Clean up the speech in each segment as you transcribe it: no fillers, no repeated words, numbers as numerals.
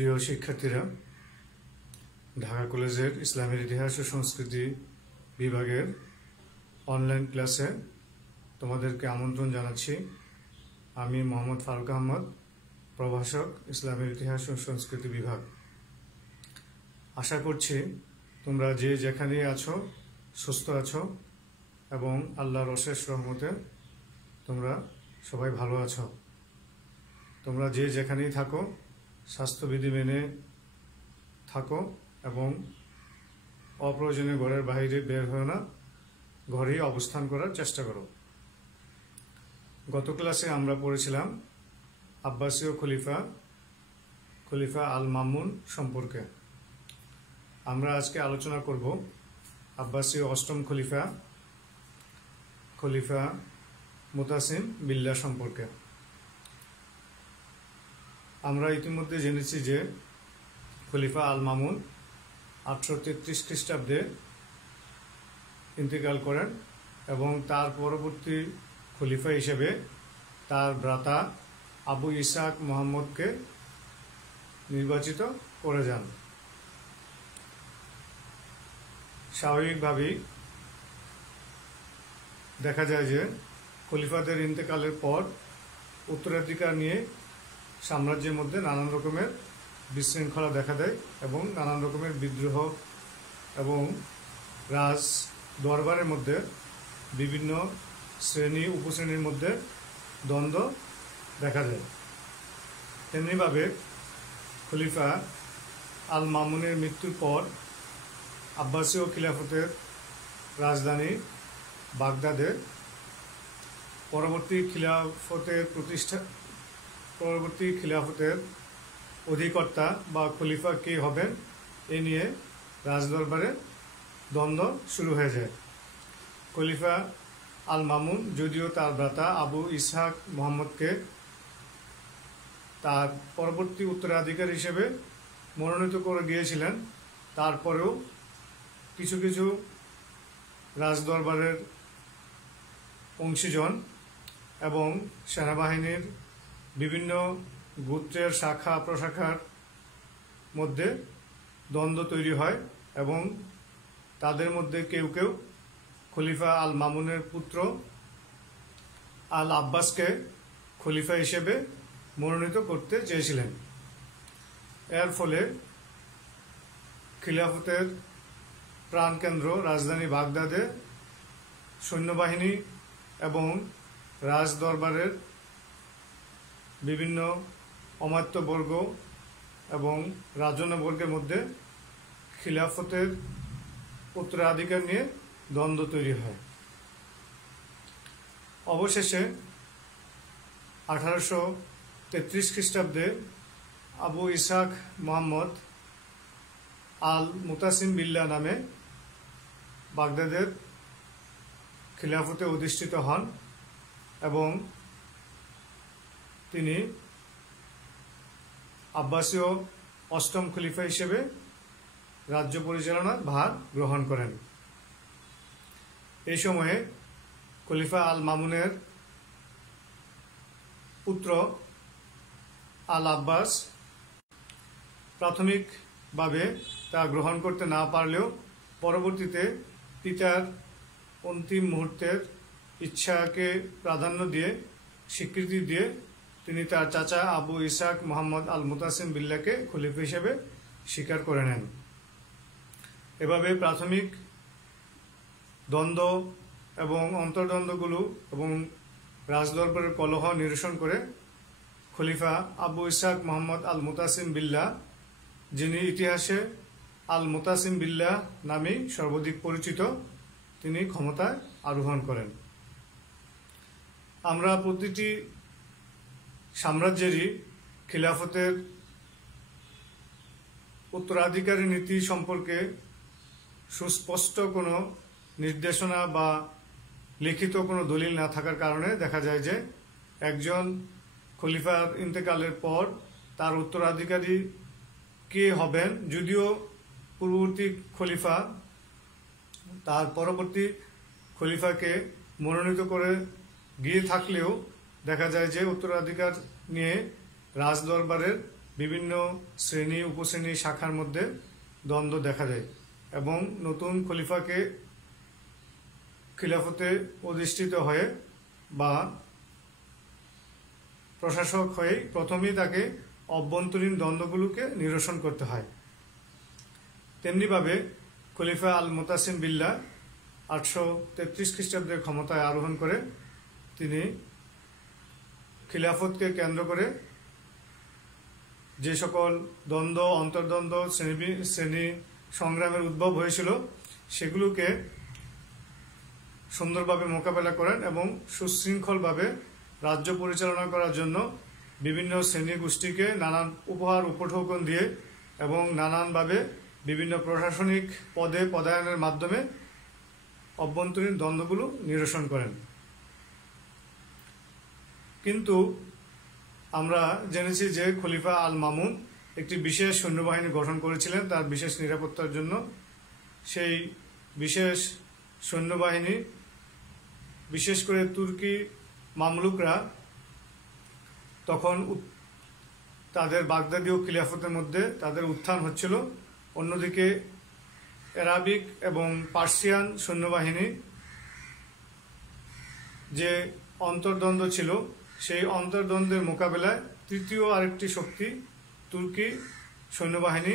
প্রিয় শিক্ষার্থীরা, ঢাকা কলেজের ইসলামের ইতিহাস ও সংস্কৃতি বিভাগের অনলাইন ক্লাসে তোমাদেরকে আমন্ত্রণ জানাচ্ছি। আমি মোহাম্মদ ফারুক আহমদ, প্রভাষক, ইসলামের ইতিহাস ও সংস্কৃতি বিভাগ। আশা করছি তোমরা যে যেখানেই আছো সুস্থ আছো এবং আল্লাহর অশেষ রহমতে তোমরা সবাই ভালো আছো। তোমরা যে যেখানেই থাকো স্বাস্থ্যবিধি মেনে থাকো এবং অপ্রয়োজনীয় ঘরের বাইরে বের হও না, ঘরেই অবস্থান করার চেষ্টা করো। গত ক্লাসে আমরা পড়েছিলাম আব্বাসীয় খলিফা আল মামুন সম্পর্কে। আমরা আজকে আলোচনা করব আব্বাসীয় অষ্টম খলিফা মুতাসিম বিল্লাহ সম্পর্কে। আমরা ইতিমধ্যে জেনেছি যে খলিফা আল মামুন 833 খ্রিস্টাব্দে ইন্তেকাল করেন এবং তার পরবর্তী খলিফা হিসেবে তার ভ্রাতা আবু ইসহাক মুহাম্মদকে নির্বাচিত করে যান। স্বাভাবিকভাবেই দেখা যায় যে খলিফাদের ইন্তেকালের পর উত্তরাধিকার নিয়ে সাম্রাজ্যের মধ্যে নানান রকমের বিশৃঙ্খলা দেখা দেয় এবং নানান রকমের বিদ্রোহ এবং রাজ দরবারের মধ্যে বিভিন্ন শ্রেণী উপশ্রেণীর মধ্যে দ্বন্দ্ব দেখা যায়। তেমনিভাবে খলিফা আল মামুনের মৃত্যুর পর আব্বাসীয় খিলাফতের রাজধানী বাগদাদে পরবর্তী খিলাফতের অধিকর্তা বা খলিফা কে হবেন এ নিয়ে রাজদরবারে দ্বন্দ্ব শুরু হয়ে যায়। খলিফা আল মামুন যদিও তার ভ্রাতা আবু ইসহাক মুহাম্মদকে তার পরবর্তী উত্তরাধিকারী হিসেবে মনোনীত করে গিয়েছিলেন, তারপরেও কিছু কিছু রাজদরবারের অংশীজন এবং সেনাবাহিনীর বিভিন্ন গোত্রের শাখা প্রশাখার মধ্যে দ্বন্দ্ব তৈরি হয় এবং তাদের মধ্যে কেউ কেউ খলিফা আল মামুনের পুত্র আল আব্বাসকে খলিফা হিসেবে মনোনীত করতে চেয়েছিলেন। এর ফলে খিলাফতের প্রাণকেন্দ্র রাজধানী বাগদাদে সৈন্যবাহিনী এবং রাজদরবারের বিভিন্ন অমাত্যবর্গ এবং রাজন্যবর্গের মধ্যে খিলাফতের উত্তরাধিকার নিয়ে দ্বন্দ্ব তৈরি হয়। অবশেষে 1833 খ্রিস্টাব্দে আবু ইসহাক মুহাম্মদ আল মুতাসিম বিল্লাহ নামে বাগদাদের খিলাফতে অধিষ্ঠিত হন এবং তিনি আব্বাসীয় অষ্টম খলিফা হিসেবে রাজ্য পরিচালনার ভার গ্রহণ করেন। এই সময়ে খলিফা আল মামুনের পুত্র আল আব্বাস প্রাথমিকভাবে তা গ্রহণ করতে না পারলেও পরবর্তীতে পিতার অন্তিম মুহূর্তের ইচ্ছাকে প্রাধান্য দিয়ে স্বীকৃতি দিয়ে তিনি তার চাচা আবু ইসহাক মুহাম্মদ আল মুতাসিম বিল্লাহকে খলিফা হিসেবে স্বীকার করে নেন। এভাবে প্রাথমিক দ্বন্দ্ব এবং অন্তর্দ্বন্দ্বগুলো এবং রাজদরবারের কলহ নিরসন করে খলিফা আবু ইসহাক মুহাম্মদ আল মুতাসিম বিল্লাহ, যিনি ইতিহাসে আল মুতাসিম বিল্লাহ নামেই সর্বাধিক পরিচিত, তিনি ক্ষমতায় আরোহণ করেন। আমরা প্রতিটি সাম্রাজ্যেরই খিলাফতের উত্তরাধিকারী নীতি সম্পর্কে সুস্পষ্ট কোনো নির্দেশনা বা লিখিত কোনো দলিল না থাকার কারণে দেখা যায় যে একজন খলিফার ইন্তেকালের পর তার উত্তরাধিকারী কে হবেন, যদিও পূর্ববর্তী খলিফা তার পরবর্তী খলিফাকে মনোনীত করে গিয়ে থাকলেও দেখা যায় যে উত্তরাধিকার নিয়ে রাজদরবারের বিভিন্ন শ্রেণী উপশ্রেণী শাখার মধ্যে দ্বন্দ্ব দেখা দেয় এবং নতুন খলিফাকে খিলাফতে অধিষ্ঠিত হয়ে বা প্রশাসক হয়ে প্রথমেই তাকে অভ্যন্তরীণ দ্বন্দ্বগুলোকে নিরসন করতে হয়। তেমনিভাবে খলিফা আল মুতাসিম বিল্লাহ 833 খ্রিস্টাব্দে ক্ষমতায় আরোহণ করে তিনি খিলাফতকে কেন্দ্র করে যে সকল দ্বন্দ্ব অন্তর্দ্বন্দ্ব শ্রেণী সংগ্রামের উদ্ভব হয়েছিল সেগুলোকে সুন্দরভাবে মোকাবেলা করেন এবং সুশৃঙ্খলভাবে রাজ্য পরিচালনা করার জন্য বিভিন্ন শ্রেণী গোষ্ঠীকে নানান উপহার উপঢৌকন দিয়ে এবং নানানভাবে বিভিন্ন প্রশাসনিক পদে পদায়নের মাধ্যমে অভ্যন্তরীণ দ্বন্দ্বগুলো নিরসন করেন। কিন্তু আমরা জেনেছি যে খলিফা আল মামুন একটি বিশেষ সৈন্যবাহিনী গঠন করেছিলেন তার বিশেষ নিরাপত্তার জন্য। সেই বিশেষ সৈন্যবাহিনী বিশেষ করে তুর্কি মামলুকরা তখন তাদের বাগদাদি ও খিলাফতের মধ্যে তাদের উত্থান হচ্ছিল। অন্যদিকে অ্যারাবিক এবং পার্সিয়ান সৈন্যবাহিনী যে অন্তর্দ্বন্দ্ব ছিল সেই অন্তর্দ্বন্দ্বের মোকাবেলায় তৃতীয় আরেকটি শক্তি তুর্কি সৈন্যবাহিনী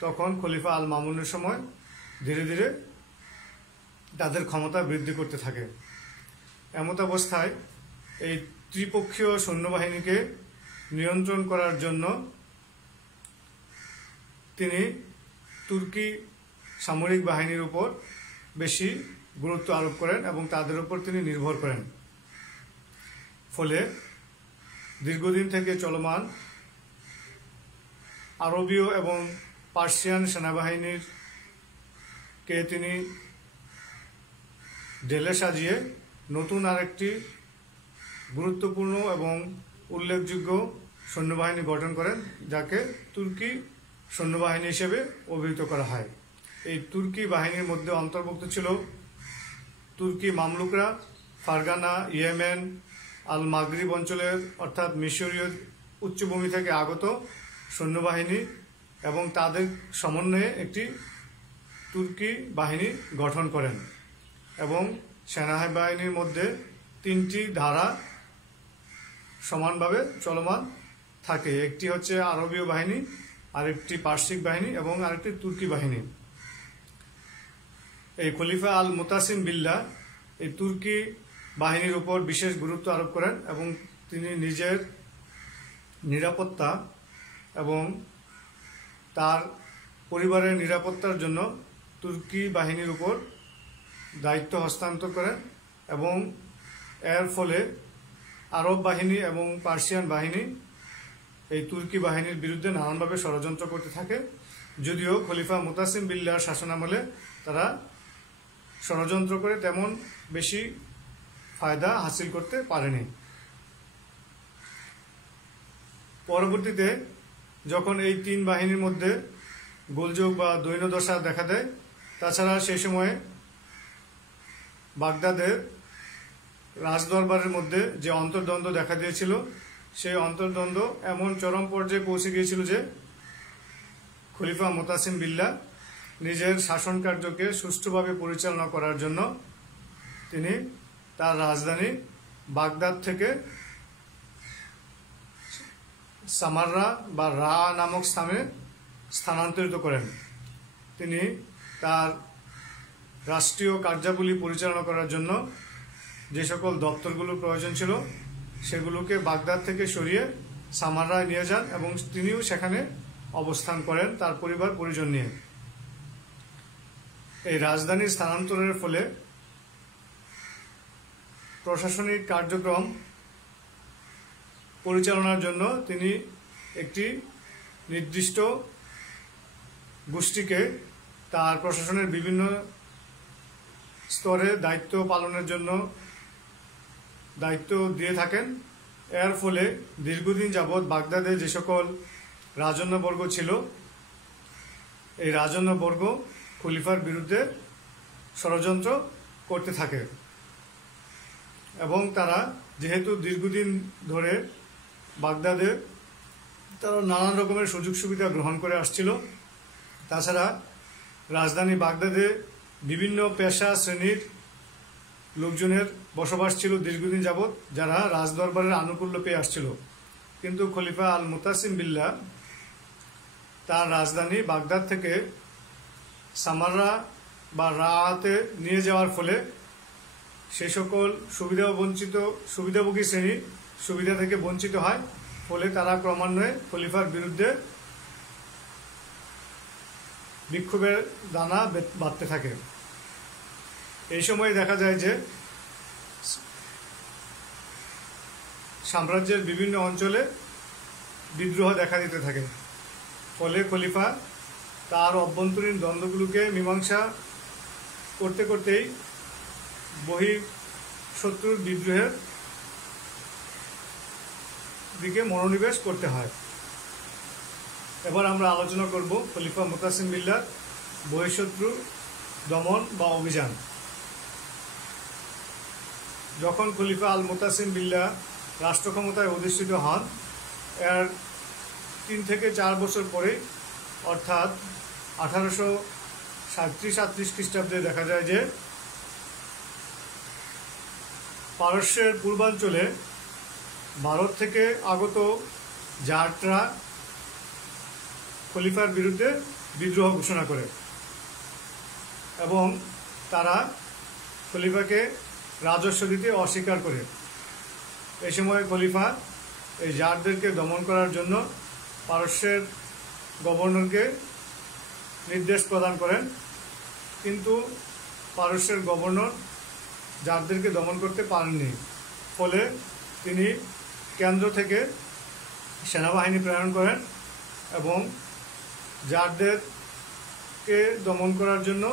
তখন খলিফা আল মামুনের সময় ধীরে ধীরে তাদের ক্ষমতা বৃদ্ধি করতে থাকে। এমতাবস্থায় এই ত্রিপক্ষীয় সৈন্যবাহিনীকে নিয়ন্ত্রণ করার জন্য তিনি তুর্কি সামরিক বাহিনীর উপর বেশি গুরুত্ব আরোপ করেন এবং তাদের উপর তিনি নির্ভর করেন। ফলে দীর্ঘদিন থেকে চলমান আরবীয় এবং পার্সিয়ান সেনাবাহিনীর কে তিনি ঢেলে সাজিয়ে নতুন আরেকটি গুরুত্বপূর্ণ এবং উল্লেখযোগ্য সৈন্যবাহিনী গঠন করেন যাকে তুর্কি সৈন্যবাহিনী হিসেবে অভিহিত করা হয়। এই তুর্কি বাহিনীর মধ্যে অন্তর্ভুক্ত ছিল তুর্কি মামলুকরা, ফারগানা, ইয়েমেন, আল মাগরিব অঞ্চলের অর্থাৎ মিশরীয় উচ্চভূমি থেকে আগত সৈন্যবাহিনী এবং তাদের সমন্বয়ে একটি তুর্কি বাহিনী গঠন করেন এবং সেনাবাহিনীর মধ্যে তিনটি ধারা সমানভাবে চলমান থাকে। একটি হচ্ছে আরবীয় বাহিনী, আরেকটি পার্সিক বাহিনী এবং আরেকটি তুর্কি বাহিনী। এই খলিফা আল মুতাসিম বিল্লাহ এই তুর্কি বাহিনীর উপর বিশেষ গুরুত্ব আরোপ করেন এবং তিনি নিজের নিরাপত্তা এবং তার পরিবারের নিরাপত্তার জন্য তুর্কি বাহিনীর উপর দায়িত্ব হস্তান্তর করেন এবং এর ফলে আরব বাহিনী এবং পার্সিয়ান বাহিনী এই তুর্কি বাহিনীর বিরুদ্ধে নানানভাবে ষড়যন্ত্র করতে থাকে। যদিও খলিফা মুতাসিম বিল্লাহর শাসনামলে তারা ষড়যন্ত্র করে তেমন বেশি ফায়দা হাসিল করতে পারেনি। পরবর্তীতে যখন এই তিন বাহিনীর মধ্যে গোলযোগ বা দৈন্যদশা দেখা দেয়, তাছাড়া সেই সময়ে বাগদাদের রাজদরবারের মধ্যে যে অন্তর্দ্বন্দ্ব দেখা দিয়েছিল সেই অন্তর্দ্বন্দ্ব এমন চরম পর্যায়ে পৌঁছে গিয়েছিল যে খলিফা মুতাসিম বিল্লাহ নিজের শাসন কার্যকে সুষ্ঠুভাবে পরিচালনা করার জন্য তিনি তার রাজধানী বাগদাদ থেকে সামাররা বা রা নামক স্থানে স্থানান্তরিত করেন। তিনি তার রাষ্ট্রীয় কার্যাবলী পরিচালনা করার জন্য যে সকল দপ্তরগুলোর প্রয়োজন ছিল সেগুলোকে বাগদাদ থেকে সরিয়ে সামাররায় নিয়ে যান এবং তিনিও সেখানে অবস্থান করেন তার পরিবার পরিজন নিয়ে। এই রাজধানীর স্থানান্তরের ফলে প্রশাসনিক কার্যক্রম পরিচালনার জন্য তিনি একটি নির্দিষ্ট গোষ্ঠীকে তার প্রশাসনের বিভিন্ন স্তরে দায়িত্ব পালনের জন্য দায়িত্ব দিয়ে থাকেন। এর ফলে দীর্ঘদিন যাবৎ বাগদাদে যে সকল রাজন্যবর্গ ছিল এই রাজন্যবর্গ খলিফার বিরুদ্ধে ষড়যন্ত্র করতে থাকে এবং তারা যেহেতু দীর্ঘদিন ধরে বাগদাদে তারা নানান রকমের সুযোগ সুবিধা গ্রহণ করে আসছিল। তাছাড়া রাজধানী বাগদাদে বিভিন্ন পেশা শ্রেণীর লোকজনের বসবাস ছিল দীর্ঘদিন যাবৎ, যারা রাজদরবারের আনুকূল্য পেয়ে আসছিল। কিন্তু খলিফা আল মুতাসিম বিল্লাহ তার রাজধানী বাগদাদ থেকে সামাররা বা রাআতে নিয়ে যাওয়ার ফলে সেই সকল সুবিধাভোগী শ্রেণী সুবিধা থেকে বঞ্চিত হয়। ফলে তারা ক্রমান্বয়ে খলিফার বিরুদ্ধে বিক্ষোভের দানা বাঁধতে থাকে। এই সময় দেখা যায় যে সাম্রাজ্যের বিভিন্ন অঞ্চলে বিদ্রোহ দেখা দিতে থাকে। ফলে খলিফা তার অভ্যন্তরীণ দ্বন্দ্বগুলোকে মীমাংসা করতে করতেই শত্রুর বিদ্রোহের দিকে মনোনিবেশ করতে হয়। এবার আমরা আলোচনা করব খলিফা মুতাসিম বিল্লাহর বহিঃশত্রু দমন বা অভিযান। যখন খলিফা আল মুতাসিম বিল্লাহ রাষ্ট্র ক্ষমতায় অধিষ্ঠিত হন, এর 3 থেকে 4 বছর পরে অর্থাৎ 1837 খ্রিস্টাব্দে দেখা যায় যে পারস্যের পূর্বাঞ্চলে ভারত থেকে আগত জাটরা খলিফার বিরুদ্ধে বিদ্রোহ ঘোষণা করে এবং তারা খলিফাকে রাজস্ব দিতে অস্বীকার করে। এই সময় খলিফা এই জাটদেরকে দমন করার জন্য পারস্যের গভর্নরকে নির্দেশ প্রদান করেন, কিন্তু পারস্যের গভর্নর জাটদেরকে দমন করতে পারেননি। ফলে তিনি কেন্দ্র থেকে সেনাবাহিনী প্রেরণ করেন এবং জাটদেরকে দমন করার জন্য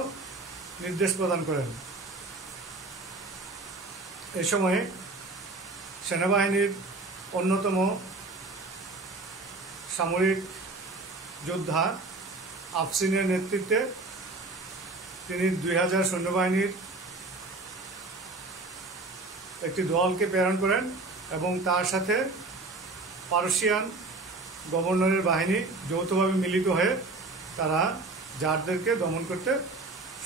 নির্দেশ প্রদান করেন। এই সময়ে সেনাবাহিনীর অন্যতম সামরিক যোদ্ধা আফসিনের নেতৃত্বে তিনি 2000 সৈন্যবাহিনীর একটি দলকে প্রেরণ করেন এবং তার সাথে পারসিয়ান গভর্নরের বাহিনী যৌথভাবে মিলিত হয়ে তারা জাটদেরকে দমন করতে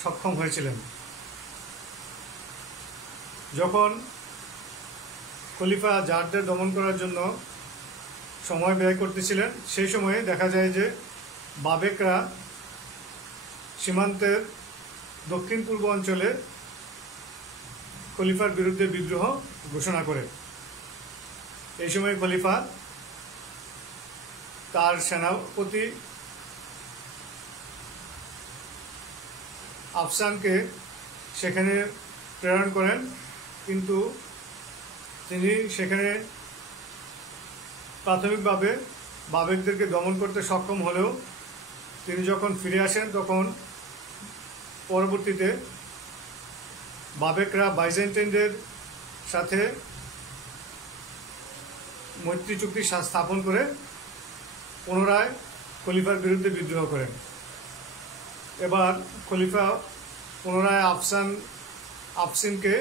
সক্ষম হয়েছিলেন। যখন খলিফা জাটদের দমন করার জন্য সময় ব্যয় করতেছিলেন, সেই সময়ে দেখা যায় যে বাবেকরা সীমান্তের দক্ষিণ পূর্ব অঞ্চলে খলিফার বিরুদ্ধে বিদ্রোহ ঘোষণা করে। এই সময় খলিফা তার সেনাপতি আফসানকে সেখানে প্রেরণ করেন, কিন্তু তিনি সেখানে প্রাথমিকভাবে বাবেকদেরকে দমন করতে সক্ষম হলেও তিনি যখন ফিরে আসেন তখন পরবর্তীতে বাবেকরা বাইজেন্টাইনদের সাথে মৈত্রী চুক্তি স্থাপন করে পুনরায় খলিফার বিরুদ্ধে বিদ্রোহ করেন। এবার খলিফা পুনরায় আফসিনকে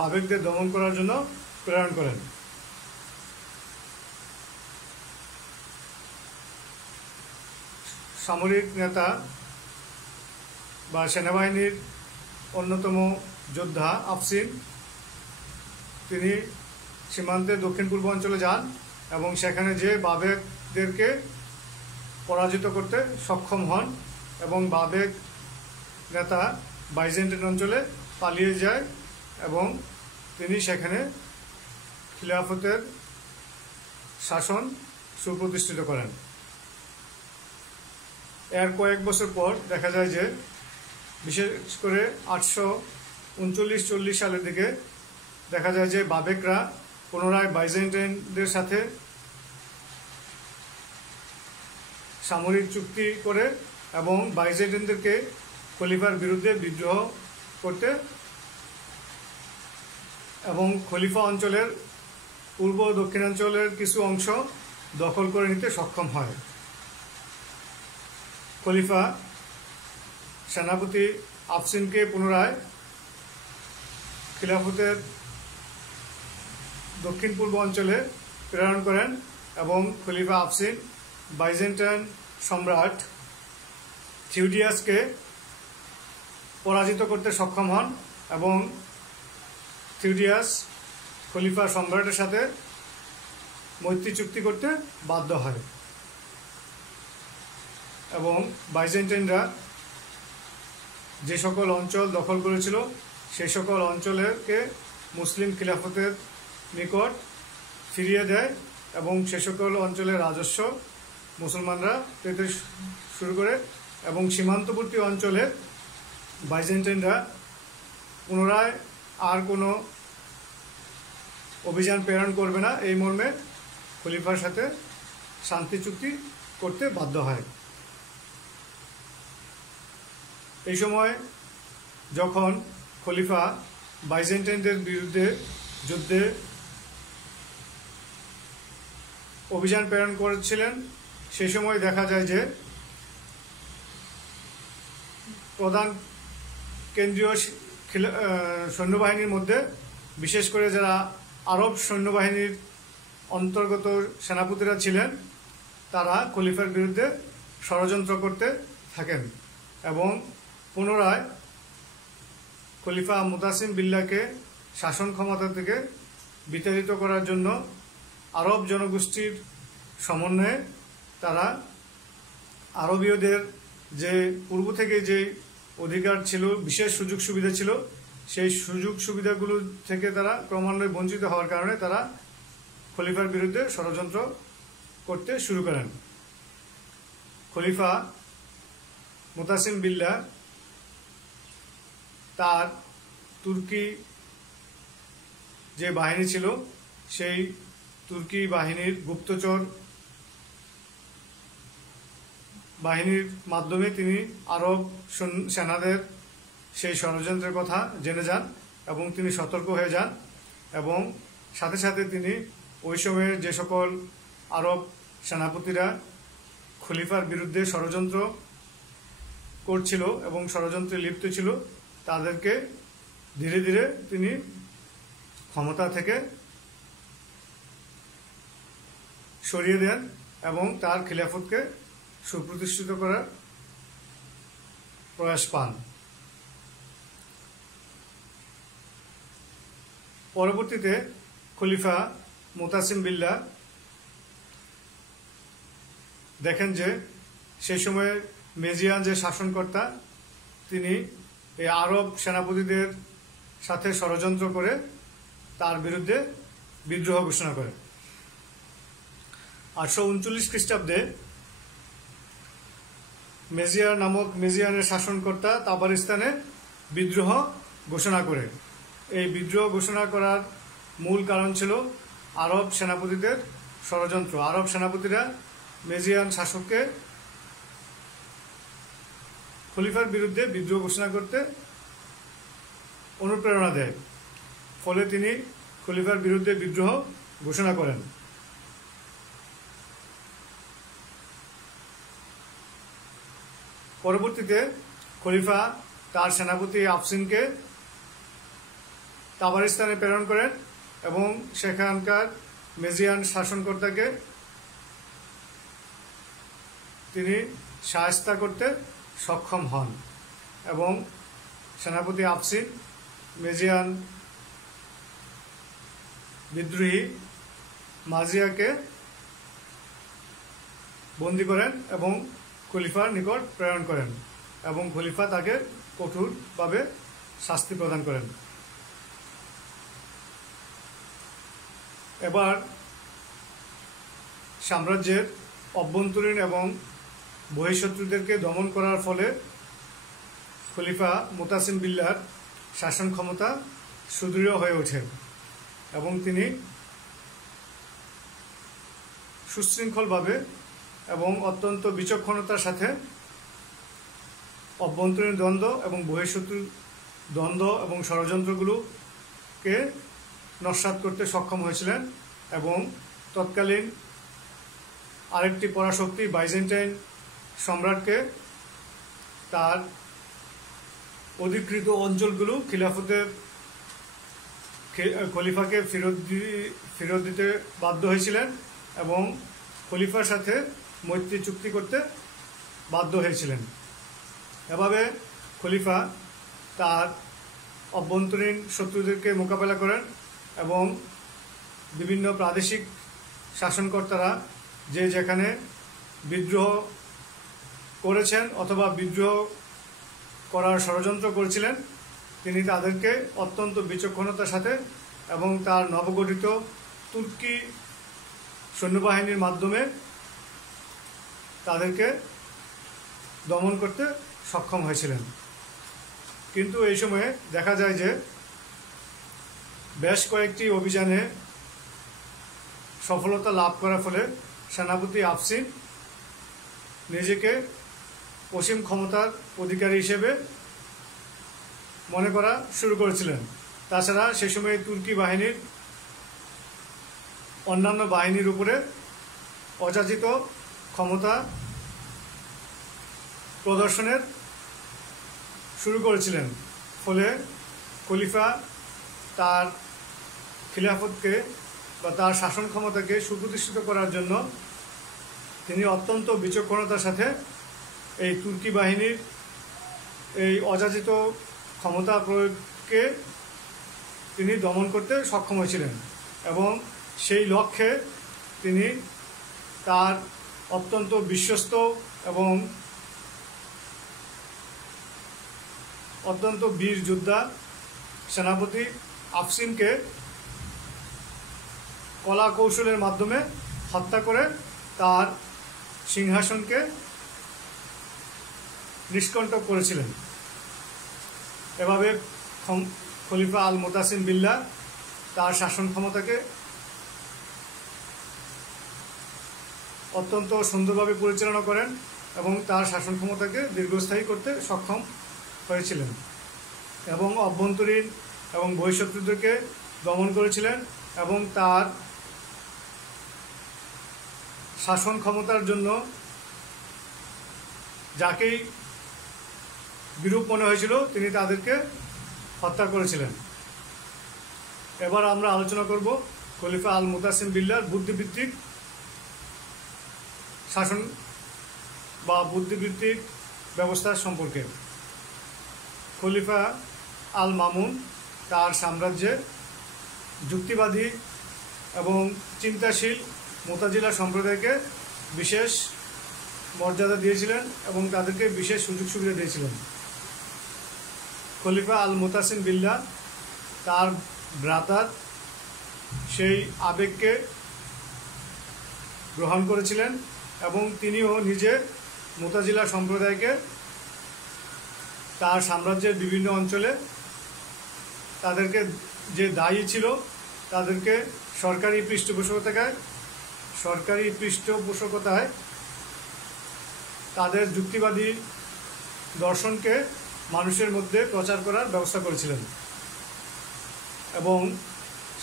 বাবেকদের দমন করার জন্য প্রেরণ করেন। সামরিক নেতা বা সেনাবাহিনীর অন্যতম যোদ্ধা আফসিন তিনি সীমান্তের দক্ষিণ পূর্ব অঞ্চলে যান এবং সেখানে যে বাবেকদেরকে পরাজিত করতে সক্ষম হন এবং বাবেক নেতা বাইজেন্টাইন অঞ্চলে পালিয়ে যায় এবং তিনি সেখানে খিলাফতের শাসন সুপ্রতিষ্ঠিত করেন। এর কয়েক বছর পর দেখা যায় যে বিশেষ করে 839-40 সালের দিকে দেখা যায় যে বাবেকরা পুনরায় বাইজেন্টাইনদের সাথে সামরিক চুক্তি করে এবং বাইজেন্টাইনদেরকে খলিফার বিরুদ্ধে বিদ্রোহ করতে এবং খলিফা অঞ্চলের পূর্ব দক্ষিণাঞ্চলের কিছু অংশ দখল করে নিতে সক্ষম হয়। খলিফা সেনাপতি আফসিনকে পুনরায় খিলাফতের দক্ষিণ পূর্ব অঞ্চলে প্রেরণ করেন এবং খলিফা আফসিন বাইজেন্টাইন সম্রাট থিওডিয়াসকে পরাজিত করতে সক্ষম হন এবং থিওডিয়াস খলিফা সম্রাটের সাথে মৈত্রী চুক্তি করতে বাধ্য হয় এবং বাইজেন্টাইনরা যে সকল অঞ্চল দখল করেছিল সেই সকল অঞ্চলকে মুসলিম খিলাফতের নিকট ফিরিয়ে দেয় এবং সে সকল অঞ্চলের রাজস্ব মুসলমানরা পেতে শুরু করে এবং সীমান্তবর্তী অঞ্চলে বাইজেন্টাইনরা পুনরায় আর কোনো অভিযান প্রেরণ করবে না এই মর্মে খলিফার সাথে শান্তি চুক্তি করতে বাধ্য হয়। এই সময় যখন খলিফা বাইজেন্টাইনদের বিরুদ্ধে যুদ্ধে অভিযান প্রেরণ করেছিলেন সেই সময় দেখা যায় যে প্রধান কেন্দ্রীয় সৈন্যবাহিনীর মধ্যে বিশেষ করে যারা আরব সৈন্যবাহিনীর অন্তর্গত সেনাপতিরা ছিলেন তারা খলিফার বিরুদ্ধে ষড়যন্ত্র করতে থাকেন এবং পুনরায় খলিফা মুতাসিম বিল্লাহকে শাসন ক্ষমতা থেকে বিতাড়িত করার জন্য আরব জনগোষ্ঠীর সমন্বয়ে তারা আরবীয়দের যে পূর্ব থেকে যে অধিকার ছিল বিশেষ সুযোগ সুবিধা ছিল সেই সুযোগ সুবিধাগুলো থেকে তারা ক্রমান্বয়ে বঞ্চিত হওয়ার কারণে তারা খলিফার বিরুদ্ধে ষড়যন্ত্র করতে শুরু করেন। খলিফা মুতাসিম বিল্লাহ তার তুর্কি যে বাহিনী ছিল সেই তুর্কি বাহিনীর গুপ্তচর বাহিনীর মাধ্যমে তিনি আরব সেনাদের সেই ষড়যন্ত্রের কথা জেনে যান এবং তিনি সতর্ক হয়ে যান এবং সাথে সাথে তিনি ওই সময়ের যে সকল আরব সেনাপতিরা খলিফার বিরুদ্ধে ষড়যন্ত্র করছিল এবং ষড়যন্ত্রে লিপ্ত ছিল তাদেরকে ধীরে ধীরে তিনি ক্ষমতা থেকে সরিয়ে দেন এবং তার খিলাফতকে সুপ্রতিষ্ঠিত করার প্রয়াস পান। পরবর্তীতে খলিফা মুতাসিম বিল্লাহ দেখেন যে সেই সময়ে মেজিয়ান যে শাসনকর্তা তিনি এই আরব সেনাপতিদের সাথে ষড়যন্ত্র করে তার বিরুদ্ধে বিদ্রোহ ঘোষণা করেন। 839 খ্রিস্টাব্দে মেজিয়ার নামক মেজিয়ানের শাসনকর্তা তাবারিস্তানে বিদ্রোহ ঘোষণা করে। এই বিদ্রোহ ঘোষণা করার মূল কারণ ছিল আরব সেনাপতিদের ষড়যন্ত্র। আরব সেনাপতিরা মেজিয়ান শাসককে খলিফার বিরুদ্ধে বিদ্রোহ ঘোষণা করতে অনুপ্রেরণা দেয়, ফলে তিনি খলিফার বিরুদ্ধে বিদ্রোহ ঘোষণা করেন। পরবর্তীতে খলিফা তার সেনাপতি আফসিনকে তাবারিস্তানে প্রেরণ করেন এবং সেখানকার মেজিয়ান শাসনকর্তাকে তিনি শায়েস্তা করতে সক্ষম হন এবং সেনাপতি আফসিন মেজিয়ান বিদ্রোহী মাজিয়াকে বন্দী করেন এবং খলিফার নিকট প্রেরণ করেন এবং খলিফা তাকে কঠোরভাবে শাস্তি প্রদান করেন। এবার সাম্রাজ্যের অভ্যন্তরীণ এবং বহিঃশত্রুদেরকে দমন করার ফলে খলিফা মুতাসিম বিল্লাহর শাসন ক্ষমতা সুদৃঢ় হয়ে ওঠে এবং তিনি সুশৃঙ্খলভাবে এবং অত্যন্ত বিচক্ষণতার সাথে অভ্যন্তরীণ দ্বন্দ্ব এবং বহিঃশত্রুর দ্বন্দ্ব এবং ষড়যন্ত্রগুলোকে নস্যাৎ করতে সক্ষম হয়েছিলেন এবং তৎকালীন আরেকটি পরাশক্তি বাইজেন্টাইন সম্রাটকে তার অধিকৃত অঞ্চলগুলো খিলাফতের খলিফাকে ফেরত দিতে বাধ্য হয়েছিলেন এবং খলিফার সাথে মৈত্রী চুক্তি করতে বাধ্য হয়েছিলেন। এভাবে খলিফা তার অভ্যন্তরীণ শত্রুদেরকে মোকাবেলা করেন এবং বিভিন্ন প্রাদেশিক শাসনকর্তারা যে যেখানে বিদ্রোহ করেছেন অথবা বিদ্রোহ করার ষড়যন্ত্র করেছিলেন, তিনি তাদেরকে অত্যন্ত বিচক্ষণতার সাথে এবং তার নবগঠিত তুর্কি সৈন্যবাহিনীর মাধ্যমে তাদেরকে দমন করতে সক্ষম হয়েছিলেন। কিন্তু এই সময়ে দেখা যায় যে বেশ কয়েকটি অভিযানে সফলতা লাভ করার ফলে সেনাপতি আফসিন নিজেকে অসীম ক্ষমতার অধিকারী হিসেবে মনে করা শুরু করেছিলেন। তাছাড়া সে সময় তুর্কি বাহিনীর অন্যান্য বাহিনীর উপরে অযাচিত ক্ষমতা প্রদর্শনের শুরু করেছিলেন। ফলে খলিফা তার খিলাফতকে বা তার শাসন ক্ষমতাকে সুপ্রতিষ্ঠিত করার জন্য তিনি অত্যন্ত বিচক্ষণতার সাথে এই তুর্কি বাহিনীর এই অযাচিত ক্ষমতা প্রয়োগকে তিনি দমন করতে সক্ষম হয়েছিলেন এবং সেই লক্ষ্যে তিনি তার অত্যন্ত বিশ্বস্ত এবং অত্যন্ত বীর যোদ্ধা সেনাপতি আফসিনকে কলা কৌশলের মাধ্যমে হত্যা করে তার সিংহাসনকে নিষ্কণ্টক করেছিলেন। এভাবে খলিফা আল মুতাসিম বিল্লাহ তার শাসন ক্ষমতাকে অত্যন্ত সুন্দরভাবে পরিচালনা করেন এবং তার শাসন ক্ষমতাকে দীর্ঘস্থায়ী করতে সক্ষম হয়েছিলেন এবং অভ্যন্তরীণ এবং বহিঃশত্রুদেরকে দমন করেছিলেন এবং তার শাসন ক্ষমতার জন্য যাকেই বিরূপ মনে হয়েছিল তিনি তাদেরকে হত্যা করেছিলেন। এবার আমরা আলোচনা করব খলিফা আল মুতাসিম বিল্লাহর বুদ্ধিবৃত্তিক শাসন বা বুদ্ধিবৃত্তিক ব্যবস্থা সম্পর্কে। খলিফা আল মামুন তার সাম্রাজ্যে যুক্তিবাদী এবং চিন্তাশীল মুতাজিলা সম্প্রদায়কে বিশেষ মর্যাদা দিয়েছিলেন এবং তাদেরকে বিশেষ সুযোগ সুবিধা দিয়েছিলেন। খলিফা আল মুতাসিম বিল্লাহ তার ভ্রাতার সেই আবেগকে গ্রহণ করেছিলেন এবং তিনিও নিজে মুতাজিলা সম্প্রদায়কে তার সাম্রাজ্যের বিভিন্ন অঞ্চলে তাদেরকে যে দায়ী ছিল তাদেরকে সরকারি পৃষ্ঠপোষকতায় তাদের যুক্তিবাদী দর্শনকে মানুষের মধ্যে প্রচার করার ব্যবস্থা করেছিলেন এবং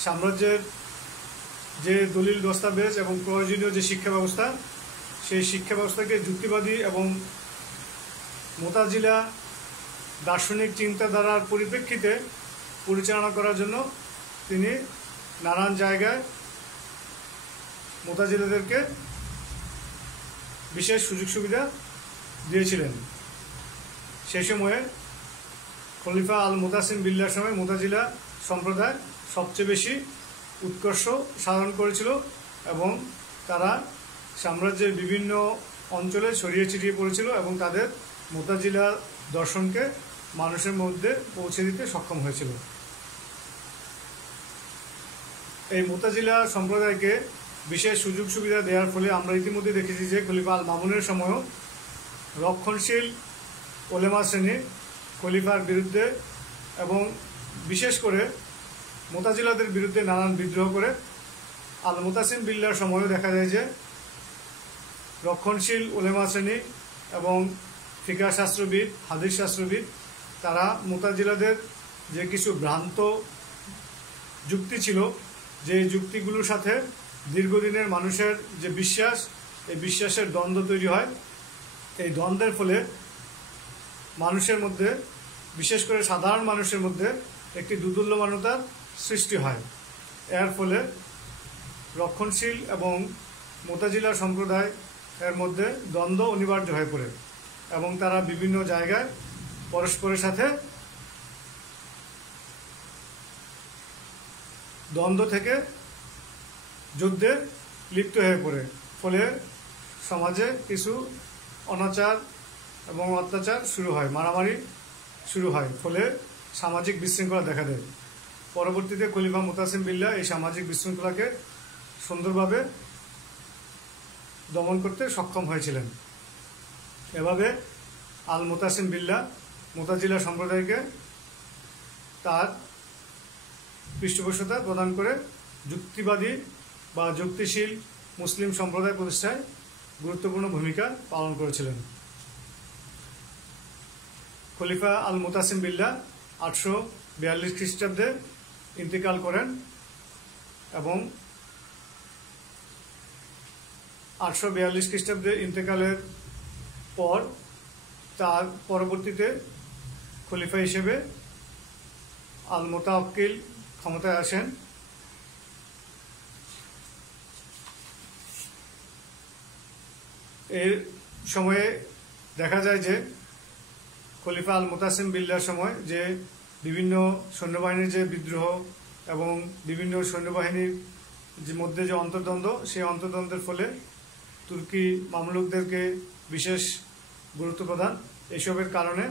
সাম্রাজ্যের যে দলিল দস্তাবেজ এবং প্রয়োজনীয় যে শিক্ষা ব্যবস্থা সেই শিক্ষা ব্যবস্থাকে যুক্তিবাদী এবং মুতাজিলা দার্শনিক চিন্তাধারার পরিপ্রেক্ষিতে পরিচালনা করার জন্য তিনি নানান জায়গায় মুতাজিলাদেরকে বিশেষ সুযোগ সুবিধা দিয়েছিলেন। সেই সময়ে খলিফা আল মুতাসিম বিল্লাহর সময় মুতাজিলা সম্প্রদায় সবচেয়ে বেশি উৎকর্ষ সাধন করেছিল এবং তারা সাম্রাজ্যের বিভিন্ন অঞ্চলে ছড়িয়ে ছিটিয়ে পড়েছিল এবং তাদের মুতাজিলা দর্শনকে মানুষের মধ্যে পৌঁছে দিতে সক্ষম হয়েছিল। এই মুতাজিলা সম্প্রদায়কে বিশেষ সুযোগ সুবিধা দেওয়ার ফলে আমরা ইতিমধ্যে দেখেছি যে খলিফা আল মামুনের সময়ও রক্ষণশীল ওলেমা শ্রেণী খলিফার বিরুদ্ধে এবং বিশেষ করে মুতাজিলাদের বিরুদ্ধে নানান বিদ্রোহ করে। আল মুতাসিম বিল্লাহর সময়ও দেখা যায় যে রক্ষণশীল ওলেমা শ্রেণী এবং ফিকাহ শাস্ত্রবিদ, হাদিস শাস্ত্রবিদ তারা মুতাজিলাদের যে কিছু ভ্রান্ত যুক্তি ছিল, যে যুক্তিগুলোর সাথে দীর্ঘদিনের মানুষের যে বিশ্বাস, এই বিশ্বাসের দ্বন্দ্ব তৈরি হয়। এই দ্বন্দ্বের ফলে মানুষের মধ্যে, বিশেষ করে সাধারণ মানুষের মধ্যে একটি দুদুল্যমানতার সৃষ্টি হয়। এর ফলে রক্ষণশীল এবং মুতাজিলা সম্প্রদায় এর মধ্যে দ্বন্দ্ব অনিবার্য হয়ে পড়ে এবং তারা বিভিন্ন জায়গায় পরস্পরের সাথে দ্বন্দ্ব থেকে যুদ্ধে লিপ্ত হয়ে পড়ে। ফলে সমাজে কিছু অনাচার এবং অত্যাচার শুরু হয়, মারামারি শুরু হয়, ফলে সামাজিক বিশৃঙ্খলা দেখা দেয়। পরবর্তীতে খলিফা মুতাসিম বিল্লাহ এই সামাজিক বিশৃঙ্খলাকে সুন্দরভাবে দমন করতে সক্ষম হয়েছিলেন। এভাবে আল মুতাসিম বিল্লাহ মুতাজিলা সম্প্রদায়কে তার পৃষ্ঠপোষকতা প্রদান করে যুক্তিবাদী বা যুক্তিশীল মুসলিম সম্প্রদায় প্রতিষ্ঠায় গুরুত্বপূর্ণ ভূমিকা পালন করেছিলেন। খলিফা আল মুতাসিম বিল্লাহ 842 খ্রিস্টাব্দে ইন্তেকাল করেন এবং 842 খ্রিস্টাব্দে ইন্তেকালের পর তার পরবর্তীতে খলিফা হিসেবে আল মুতাওয়াক্কিল ক্ষমতায় আসেন। এই সময়ে দেখা যায় যে খলিফা আল মুতাসিম বিল্লাহর সময় যে বিভিন্ন সৈন্যবাহিনীর যে বিদ্রোহ এবং বিভিন্ন সৈন্যবাহিনীর মধ্যে যে অন্তর্দ্বন্দ্ব, সেই অন্তর্দ্বন্দ্বের ফলে তুর্কি মামলুকদেরকে বিশেষ গুরুত্ব প্রদান, এসবের কারণে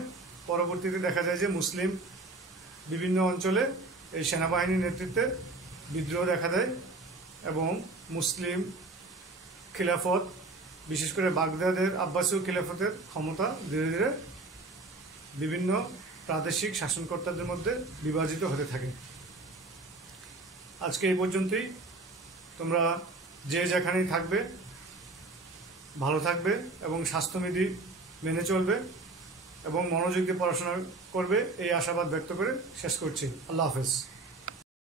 পরবর্তীতে দেখা যায় যে মুসলিম বিভিন্ন অঞ্চলে এই সেনাবাহিনীর নেতৃত্বে বিদ্রোহ দেখা দেয় এবং মুসলিম খিলাফত, বিশেষ করে বাগদাদের আব্বাসীয় খিলাফতের ক্ষমতা ধীরে ধীরে বিভিন্ন প্রাদেশিক শাসনকর্তাদের মধ্যে বিভাজিত হতে থাকে। আজকে এই পর্যন্তই। তোমরা যে যেখানেই থাকবে ভালো থাকবে এবং স্বাস্থ্যবিধি মেনে চলবে এবং মনোযোগ দিয়ে পড়াশোনা করবে, এই আশাবাদ ব্যক্ত করে শেষ করছি। আল্লাহ হাফেজ।